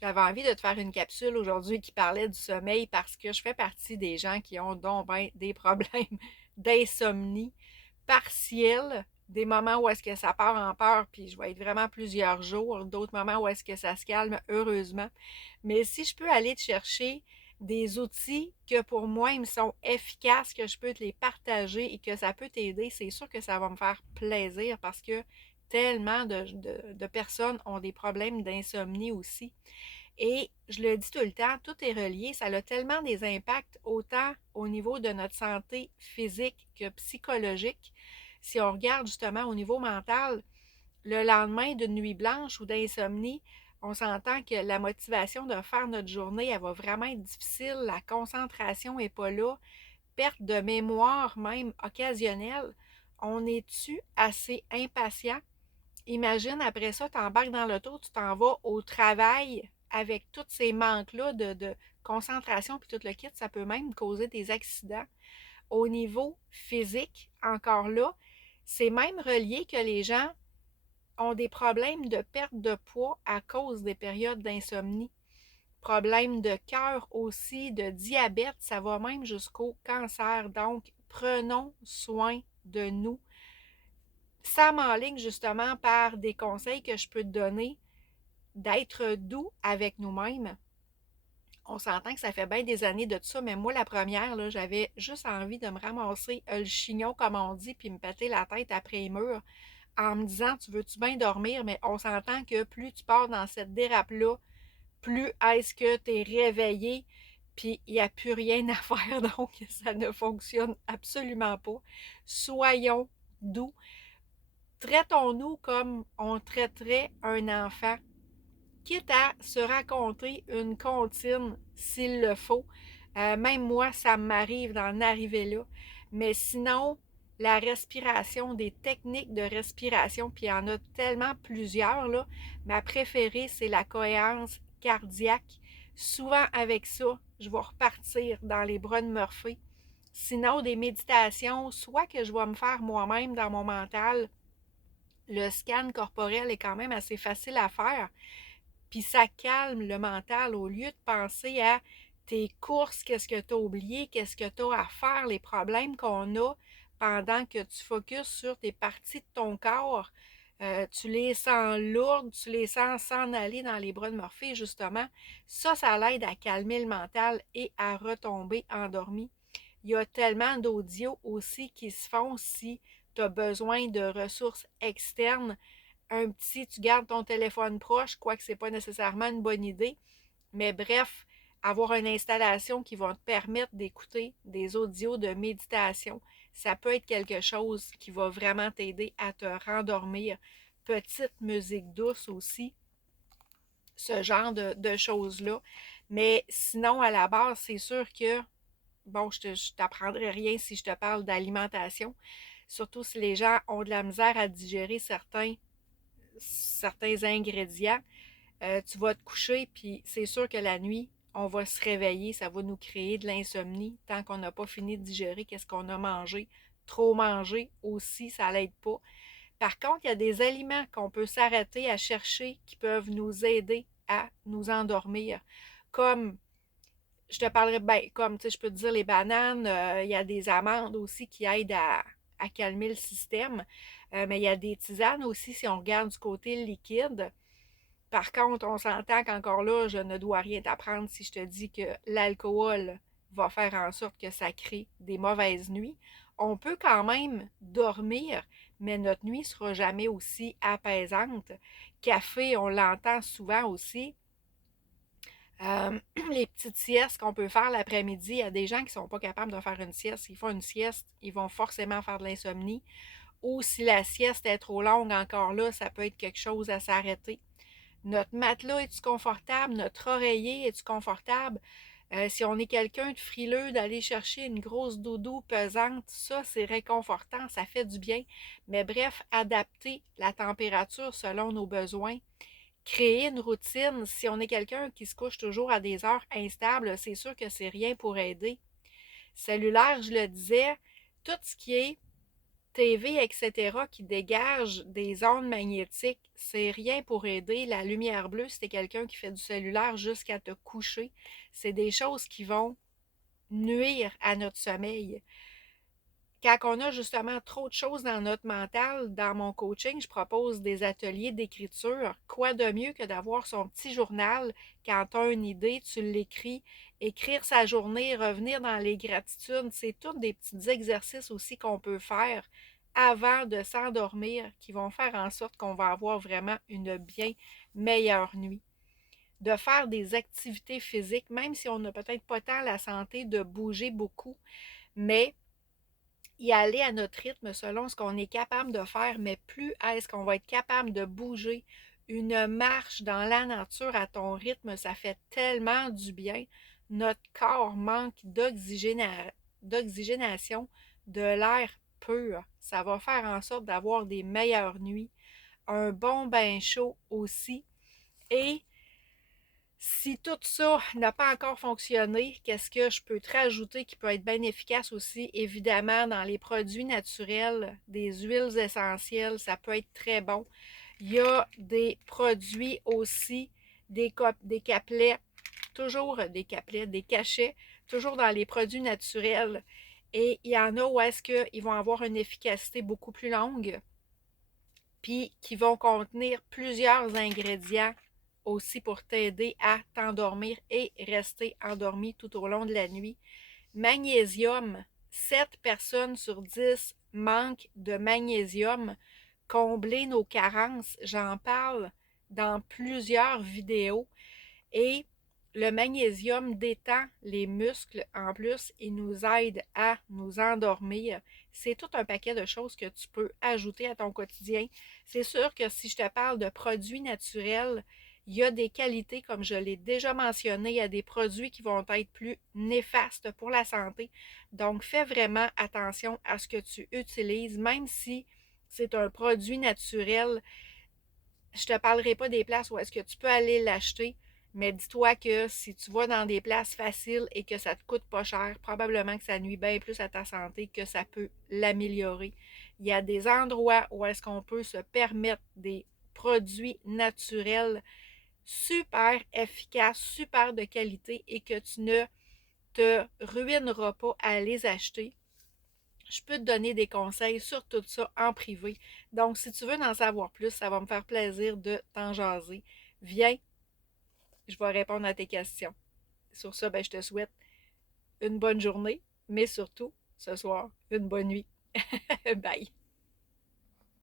J'avais envie de te faire une capsule aujourd'hui qui parlait du sommeil parce que je fais partie des gens qui ont donc ben des problèmes d'insomnie partielle, des moments où est-ce que ça part en peur, puis je vais être vraiment plusieurs jours, d'autres moments où est-ce que ça se calme, heureusement. Mais si je peux aller te chercher des outils que pour moi, ils me sont efficaces, que je peux te les partager et que ça peut t'aider, c'est sûr que ça va me faire plaisir parce que tellement de personnes ont des problèmes d'insomnie aussi. Et je le dis tout le temps, tout est relié. Ça a tellement des impacts autant au niveau de notre santé physique que psychologique. Si on regarde justement au niveau mental, le lendemain d'une nuit blanche ou d'insomnie, on s'entend que la motivation de faire notre journée, elle va vraiment être difficile. La concentration n'est pas là. Perte de mémoire même occasionnelle. On est-tu assez impatient? Imagine, après ça, tu embarques dans l'auto, tu t'en vas au travail avec tous ces manques-là de concentration puis tout le kit, ça peut même causer des accidents. Au niveau physique, encore là, c'est même relié que les gens ont des problèmes de perte de poids à cause des périodes d'insomnie. Problèmes de cœur aussi, de diabète, ça va même jusqu'au cancer. Donc, prenons soin de nous. Ça m'enligne justement par des conseils que je peux te donner d'être doux avec nous-mêmes. On s'entend que ça fait bien des années de tout ça, mais moi, la première, là, j'avais juste envie de me ramasser le chignon, comme on dit, puis me péter la tête après les murs en me disant, tu veux-tu bien dormir? Mais on s'entend que plus tu pars dans cette dérape-là, plus est-ce que tu es réveillé, puis il n'y a plus rien à faire, donc ça ne fonctionne absolument pas. Soyons doux. Traitons-nous comme on traiterait un enfant, quitte à se raconter une comptine s'il le faut. Même moi, ça m'arrive d'en arriver là. Mais sinon, la respiration, des techniques de respiration, puis il y en a tellement plusieurs, là. Ma préférée, c'est la cohérence cardiaque. Souvent, avec ça, je vais repartir dans les bras de Murphy. Sinon, des méditations, soit que je vais me faire moi-même dans mon mental. Le scan corporel est quand même assez facile à faire. Puis ça calme le mental au lieu de penser à tes courses, qu'est-ce que tu as oublié, qu'est-ce que tu as à faire, les problèmes qu'on a pendant que tu focuses sur tes parties de ton corps. Tu les sens lourdes, tu les sens s'en aller dans les bras de Morphée, justement. Ça l'aide à calmer le mental et à retomber endormi. Il y a tellement d'audios aussi qui se font si tu as besoin de ressources externes. Un petit, tu gardes ton téléphone proche, quoique ce n'est pas nécessairement une bonne idée. Mais bref, avoir une installation qui va te permettre d'écouter des audios de méditation, ça peut être quelque chose qui va vraiment t'aider à te rendormir. Petite musique douce aussi, ce genre de choses-là. Mais sinon, à la base, c'est sûr que, bon, je t'apprendrai rien si je te parle d'alimentation, surtout si les gens ont de la misère à digérer certains ingrédients. Tu vas te coucher, puis c'est sûr que la nuit, on va se réveiller, ça va nous créer de l'insomnie tant qu'on n'a pas fini de digérer qu'est-ce qu'on a mangé. Trop manger aussi, ça l'aide pas. Par contre, il y a des aliments qu'on peut s'arrêter à chercher qui peuvent nous aider à nous endormir. Comme, je te parlerai, ben, comme, tu sais, je peux te dire les bananes, il y a des amandes aussi qui aident à calmer le système. Mais il y a des tisanes aussi si on regarde du côté liquide. Par contre, on s'entend qu'encore là, je ne dois rien t'apprendre si je te dis que l'alcool va faire en sorte que ça crée des mauvaises nuits. On peut quand même dormir, mais notre nuit ne sera jamais aussi apaisante. Café, on l'entend souvent aussi. Euh, les petites siestes qu'on peut faire l'après-midi, il y a des gens qui ne sont pas capables de faire une sieste. S'ils font une sieste, ils vont forcément faire de l'insomnie. Ou si la sieste est trop longue, encore là, ça peut être quelque chose à s'arrêter. Notre matelas est-tu confortable? Notre oreiller est-tu confortable? Si on est quelqu'un de frileux, d'aller chercher une grosse doudou pesante, ça, c'est réconfortant, ça fait du bien. Mais bref, adapter la température selon nos besoins. Créer une routine. Si on est quelqu'un qui se couche toujours à des heures instables, c'est sûr que c'est rien pour aider. Cellulaire, je le disais, tout ce qui est TV, etc., qui dégagent des ondes magnétiques, c'est rien pour aider. La lumière bleue, si t'es quelqu'un qui fait du cellulaire jusqu'à te coucher, c'est des choses qui vont nuire à notre sommeil. Quand on a justement trop de choses dans notre mental, dans mon coaching, je propose des ateliers d'écriture. Quoi de mieux que d'avoir son petit journal quand tu as une idée, tu l'écris, écrire sa journée, revenir dans les gratitudes, c'est tous des petits exercices aussi qu'on peut faire avant de s'endormir qui vont faire en sorte qu'on va avoir vraiment une bien meilleure nuit. De faire des activités physiques, même si on n'a peut-être pas tant la santé de bouger beaucoup, mais y aller à notre rythme selon ce qu'on est capable de faire, mais plus est-ce qu'on va être capable de bouger une marche dans la nature à ton rythme, ça fait tellement du bien. Notre corps manque d'oxygénation, de l'air pur. Ça va faire en sorte d'avoir des meilleures nuits. Un bon bain chaud aussi. Et si tout ça n'a pas encore fonctionné, qu'est-ce que je peux te rajouter qui peut être bien efficace aussi? Évidemment, dans les produits naturels, des huiles essentielles, ça peut être très bon. Il y a des produits aussi, des capelets, toujours des capelets, des cachets, toujours dans les produits naturels. Et il y en a où est-ce qu'ils vont avoir une efficacité beaucoup plus longue, puis qui vont contenir plusieurs ingrédients aussi pour t'aider à t'endormir et rester endormi tout au long de la nuit. Magnésium, 7 personnes sur 10 manquent de magnésium. Combler nos carences, j'en parle dans plusieurs vidéos. Et le magnésium détend les muscles en plus et nous aide à nous endormir. C'est tout un paquet de choses que tu peux ajouter à ton quotidien. C'est sûr que si je te parle de produits naturels, il y a des qualités, comme je l'ai déjà mentionné, il y a des produits qui vont être plus néfastes pour la santé. Donc, fais vraiment attention à ce que tu utilises, même si c'est un produit naturel. Je te parlerai pas des places où est-ce que tu peux aller l'acheter, mais dis-toi que si tu vas dans des places faciles et que ça te coûte pas cher, probablement que ça nuit bien plus à ta santé que ça peut l'améliorer. Il y a des endroits où est-ce qu'on peut se permettre des produits naturels super efficaces, super de qualité et que tu ne te ruineras pas à les acheter. Je peux te donner des conseils sur tout ça en privé. Donc, si tu veux en savoir plus, ça va me faire plaisir de t'en jaser. Viens, je vais répondre à tes questions. Sur ça, ben, je te souhaite une bonne journée, mais surtout, ce soir, une bonne nuit. Bye!